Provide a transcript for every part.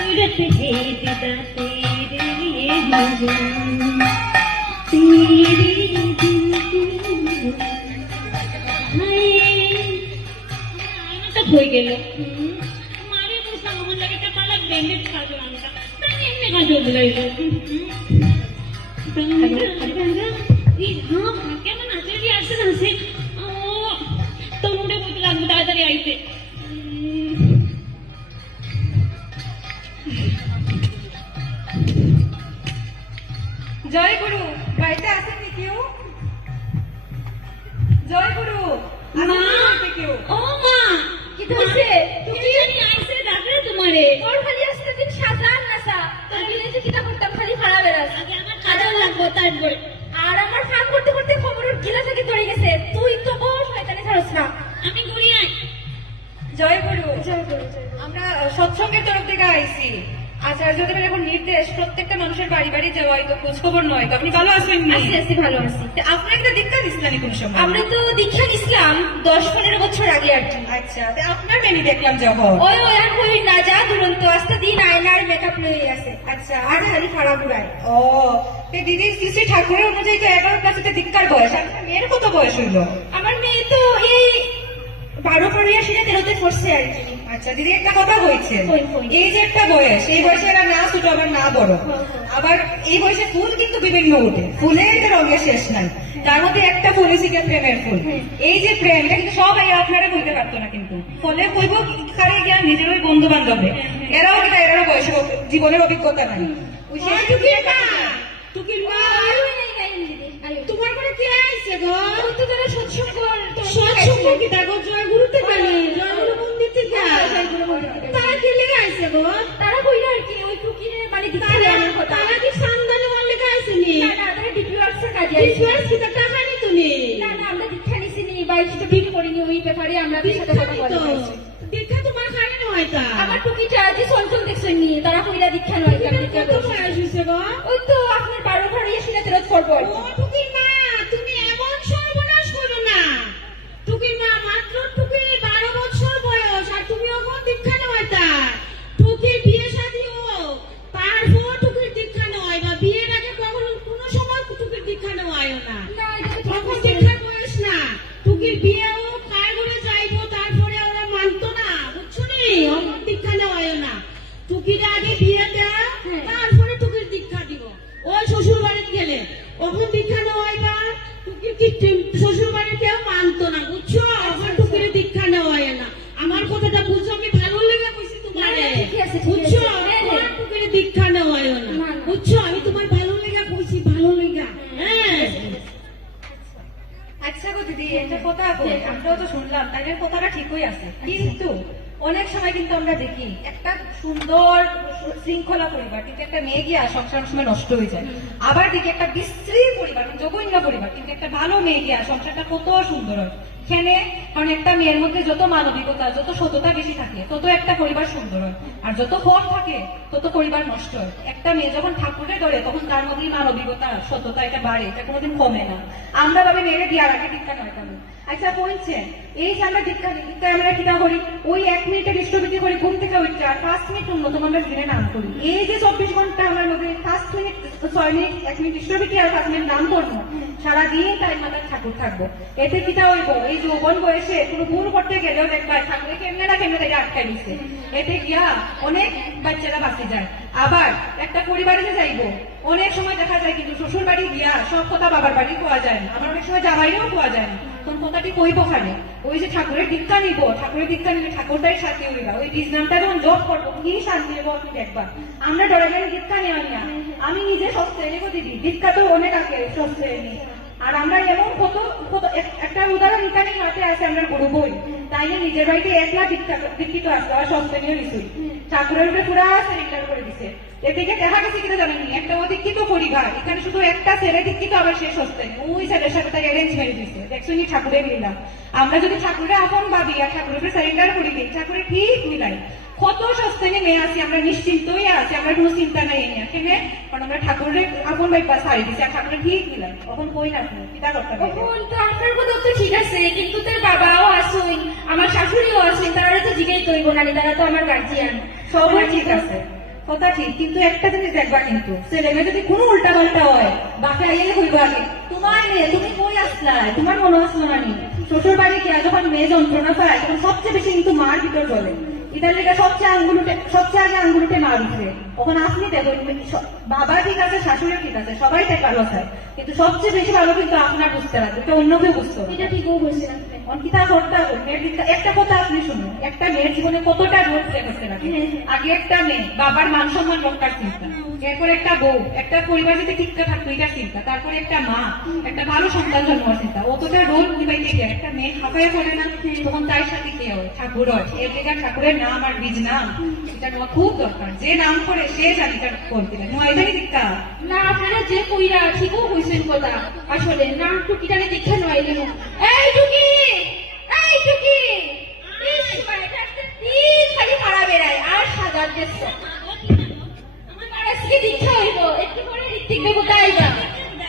सूरत है जुदा तेरे लिए तेरे হয়ে গেল মারে বুঝলাম আমার লাগে একটা পালাক ব্যান্ডেড কাজল আনটা তাই এমনি কাজল লাইল কেমন আছে আসছে আসে ও তনুরে বলতে লাগবে তাড়াতাড়ি আইতে জয় গুরু বাড়িতে আসেননি কেউ? জয় গুরু কেউ? ও মা কি হয়েছে? তুমি জানি আইছে ডাকরে তোমারে তোর খালি আসতে দিন সাজান না সা আমি এই যে কিটা করতাম খালি খাড়া বেরাস আগে আমার কাজল লাগবো তারপরে আর আমার ফান করতে করতে খবরের গিলা থেকে ধরে গেছে তুই তো বস এখানে ছাড়ছ না আমি ঘুরি আই জয় গুরু আমরা সৎসঙ্গের তরফ থেকে আইছি আচার্যদেবের এখন নির্দেশ প্রত্যেকটা মানুষের বাড়ি বাড়ি যাওয়া তো খোঁজ খবর নয় তো আপনি ভালো আছেন? আছি ভালো আছি। আপনার একটা দীক্ষা দিচ্ছিলেন কোন সময়? আমরা তো দীক্ষা নিছিলাম 10-15 বছর আগে আর কি। আচ্ছা আপনার মেমি দেখলাম যখন ওই আর কই না যা দুরন্ত আস্তে দিন আয়নার মেকআপ লই আছে। আচ্ছা আর খালি খারাপ ঘুরায়। ও দিদি শ্রী ঠাকুরের অনুযায়ী তো 11 ক্লাসে দীক্ষার বয়স, আপনার মেয়ের কত বয়স হইল? আমার মেয়ে তো এই 12 পড়িয়া শুনে 13তে পড়ছে আর কি। আচ্ছা দিদি একটা কথা হয়েছে কই। এই যে একটা বয়স, এই বয়সে এরা না ছোট আবার না বড়, আবার এই বয়সে ফুল কিন্তু বিভিন্ন উঠে, ফুলের রঙের শেষ নাই, তার মধ্যে একটা ফুল হচ্ছে প্রেমের ফুল। এই যে প্রেম এটা কিন্তু সবাই আপনারা বলতে পারতো না, কিন্তু ফলে কইব কারে গিয়া নিজের ওই বন্ধু বান্ধবে এরাও এটা এরাও বয়স জীবনের অভিজ্ঞতা নাই। ওই শেষ টুকির মা তোমার ঘরে কে আইছে গো? তো তারা সৎসঙ্গ কি তাগো জয় গুরুতে গেলে জয় গুরু মন্দির থেকে তারা কি লেগে আইছে গো? তারা কইরা আর কি ওই টুকিরে মানে দীক্ষা দেওয়ার কথা। তারা কি সান্দানে ওর লেগে আইছেনি? না তারা ডিপ্লোয়ার্সের কাজে আইছে। ডিপ্লোয়ার্স কি টাকা নি তুমি? না আমরা দীক্ষা নিছিনি, বাইশটা বিল করিনি, ওই ব্যাপারে আমরা সাথে কথা বলছি। দীক্ষা তোমার খালি নয় তা আমার টুকিটা যে চঞ্চল দেখছেন তারা কইরা দীক্ষা নয় তা দীক্ষা তো বয়স হইছে গো? ওই তো আপনার 12 ঘরে এসে 13 পড়বো। ও টুকির মা তুমি এমন সর্বনাশ করো না। টুকির মা মাত্র টুকির 12 বছর বয়স আর তুমি এখন দীক্ষা নয় তা। টুকির বিয়ে শাদী হোক তারপর টুকির দীক্ষা নয়, বা বিয়ের আগে কখনো কোনো সময় টুকির দীক্ষা নেওয়ায় না। তখন দীক্ষার বয়স না। টুকির বিয়ে হোক কার ঘরে যাইবো তারপরে ওরা মানতো না, বুঝছো নি? অমন দীক্ষা নেওয়ায় না। টুকির আগে বিয়ে দেয় তারপরে টুকির দীক্ষা দিব। ওই শ্বশুর বাড়িতে গেলে ওখন দীক্ষা নেওয়াই বা টুকির শ্বশুর বাড়ি কেউ মানতো না, বুঝছো? আমার টুকির দীক্ষা নেওয়াই না। আমার কথাটা বুঝছো? আমি ভালো লেগে কইছি তোমারে, বুঝছো? আমার টুকির দীক্ষা নেওয়াই না, বুঝছো? আমি তোমার ভালো লেগে কইছি, ভালো লেগে। হ্যাঁ আচ্ছা গো দিদি একটা কথা কই, আমরাও তো শুনলাম তাইলে কথাটা ঠিকই আছে, কিন্তু অনেক সময় কিন্তু আমরা দেখি একটা সুন্দর শৃঙ্খলা পরিবার কিন্তু একটা মেয়ে গিয়া সংসার সময় নষ্ট হয়ে যায়, আবার দেখি একটা বিশ্রী পরিবার জঘন্য পরিবার কিন্তু একটা ভালো মেয়ে গিয়া সংসারটা কত সুন্দর হয়। এখানে কারণ একটা মেয়ের মধ্যে যত মানবিকতা যত সততা বেশি থাকে তত একটা পরিবার সুন্দর হয়, আর যত ফল থাকে তত পরিবার নষ্ট হয়। একটা মেয়ে যখন ঠাকুরে ধরে তখন তার মধ্যে মানবিকতা সততা এটা বাড়ে, এটা কোনোদিন কমে না। আমরা ভাবে মেয়েরে বিয়ার আগে দীক্ষা নয় কেন? আচ্ছা বলছেন এই যে আমরা দীক্ষা আমরা কিনা করি ওই 1 মিনিটে বিশ্ববিদ্যালয় করি ঘুম থেকে উঠছে আর 5 মিনিট অন্যতম আমরা দিনে নাম করি। এই যে 24 ঘন্টা আমার মধ্যে 5 মিনিট 6 মিনিট 1 মিনিট বিশ্ববিদ্যালয় আর 5 মিনিট নাম করবো, সারাদিন তাই মাথার ঠাকুর থাকবো। এতে কিটা হইব এই যৌবন বয়সে কোনো ভুল করতে গেলেও দেখবা ঠাকুরে কেমনে না কেমনে তাকে আটকাই দিচ্ছে, এতে গিয়া অনেক বাচ্চারা বাঁচে যায়। আবার একটা পরিবারে যে যাইবো অনেক সময় দেখা যায় কিন্তু শ্বশুর বাড়ি গিয়া সব কথা বাবার বাড়ি পাওয়া যায় না, আবার অনেক সময় জামাইরেও পাওয়া যায় না। কোন কথাটি কইব খানে ওই যে ঠাকুরের দীক্ষা নিব, ঠাকুরের দীক্ষা নিলে ঠাকুরটাই শান্তি হইবা, ওই বীজ নামটা যখন জপ করবো কি শান্তি নেবো আপনি দেখবা। আমরা ডরাগের দীক্ষা নেওয়া নিয়া আমি নিজে সস্তে নেবো দিদি, দীক্ষা তো অনেক আগে সস্তে নি, আর আমরা এমন কত একটা উদাহরণ এখানে হাতে আছে আমরা গুরু বই, তাই নিজের বাড়িতে 1 লাখ দীক্ষিত আসলো আর সস্তে নিয়ে নিছুই ঠাকুরের উপরে পুরা সিলিন্ডার করে দিছে। এদিকে দেখা গেছে কিনা জানেন একটা অধিক্ষিত পরিবার, এখানে শুধু একটা ছেলে দীক্ষিত আবার সে সস্তে ওই ছেলের সাথে তাকে অ্যারেঞ্জ মেরে দিচ্ছে। দেখছো নি ঠাকুরের মিলাম, আমরা যদি ঠাকুরের আপন ভাবি আর ঠাকুরের উপরে সিলিন্ডার করে দিই ঠাকুরের ঠিক মিলাই। কত সস্তেনে মেয়ে আছি আমরা নিশ্চিন্তই আছি, আমরা কোনো চিন্তা নাই নিয়ে কেনে, কারণ আমরা ঠাকুরের আপন বাইপা সারি দিচ্ছি আর ঠাকুরের ঠিক মিলাই। তখন কই না আপনি কিটা করতে এখন তো আপনার কথা তো ঠিক আছে, কিন্তু আমার শাশুড়িও আছেন, তারা তো জিজ্ঞেস করব না, তারা তো আমার গার্জিয়ান। সবই ঠিক আছে, কথা ঠিক, কিন্তু একটা জিনিস দেখবা, কিন্তু ছেলে মেয়ে যদি কোনো উল্টা পাল্টা হয় বাপে আইয়ে হইব আগে তোমার মেয়ে, তুমি কই আসলাই, তোমার মনে আসলো না নি? শ্বশুর বাড়ি গিয়া যখন মেয়ে যন্ত্রণা পায় তখন সবচেয়ে বেশি কিন্তু মার ভিতর চলে। এটার লেগে সবচেয়ে আগে আঙ্গুলুটে মার উঠবে। ওখানে আপনি দেখুন, বাবা ঠিক আছে, শাশুড়ি ঠিক আছে, সবাই তাই ভালো চায়, কিন্তু সবচেয়ে বেশি ভালো কিন্তু আপনার বুঝতে পারবে, এটা অন্য কেউ বুঝতে পারবে। এটা ঠিকও বলছেন আপনি। অঙ্কিতা করতে হবে মেয়ের দিকটা। একটা কথা আপনি শুনুন, একটা মেয়ের জীবনে কতটা রোধ প্লে করতে লাগে। আগে একটা মেয়ে বাবার মান সম্মান রক্ষার চিন্তা, এরপর একটা বউ, একটা পরিবার যদি ঠিকঠাক থাকতো এটার চিন্তা, তারপরে একটা মা, একটা ভালো সন্তান জন্মার চিন্তা। অতটা রোল নিবাইতে গিয়ে একটা মেয়ে হাঁপাইয়া পড়ে না, তখন তার সাথে কে হয়? ঠাকুর হয়। এর লেগে ঠাকুরের নাম আর বীজ নাম এটা নেওয়া খুব দরকার। যে নাম করে সে জানি তার করতে এটাই দীক্ষা। না, আপনারা যে কইরা ঠিকও হইছেন কথা, আসলে না টুকিটারে দীক্ষা নইলেন। এই টুকি, এই টুকি, ইস, এটা একটা দিন খালি খারাপ বেড়ায় আর সাজার দেশ। আমার আজকে দীক্ষা হইব, একটু পরে ঋত্বিক দেবতা আইবা,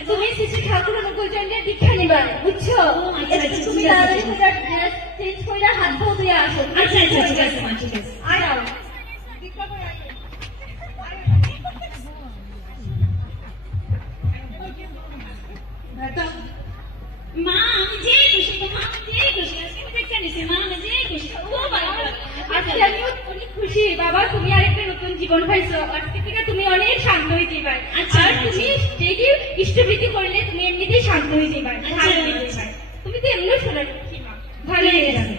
তুমি শ্রী ঠাকুর অনুকূলচন্দ্রের দীক্ষা নিবা, বুঝছো? তুমি তাড়াতাড়ি করে ড্রেস চেঞ্জ কইরা হাত পা ধুয়ে আসো। আচ্ছা আচ্ছা, ঠিক আছে মা, ঠিক আছে। আয়াও। মা আমি যে খুশি, মা আমি যে খুশি, আজকে আমি দেখতে নিছি, মা আমি যে খুশি, খুব ভালো লাগলো। আজকে আমিও অনেক খুশি বাবা, তুমি আরেকটা নতুন জীবন পাইছো। আজকে থেকে তুমি অনেক শান্ত হয়ে যাবে। আচ্ছা, আর আচ্ছা। তুমি যেটি ইষ্টভীতি করলে তুমি এমনিতেই শান্ত হয়ে যাবে, আচ্ছা, ভালো হয়ে আচ্ছা। যাবে। তুমি তো এমনিও শোনা মা, ভালো হয়ে যাবে।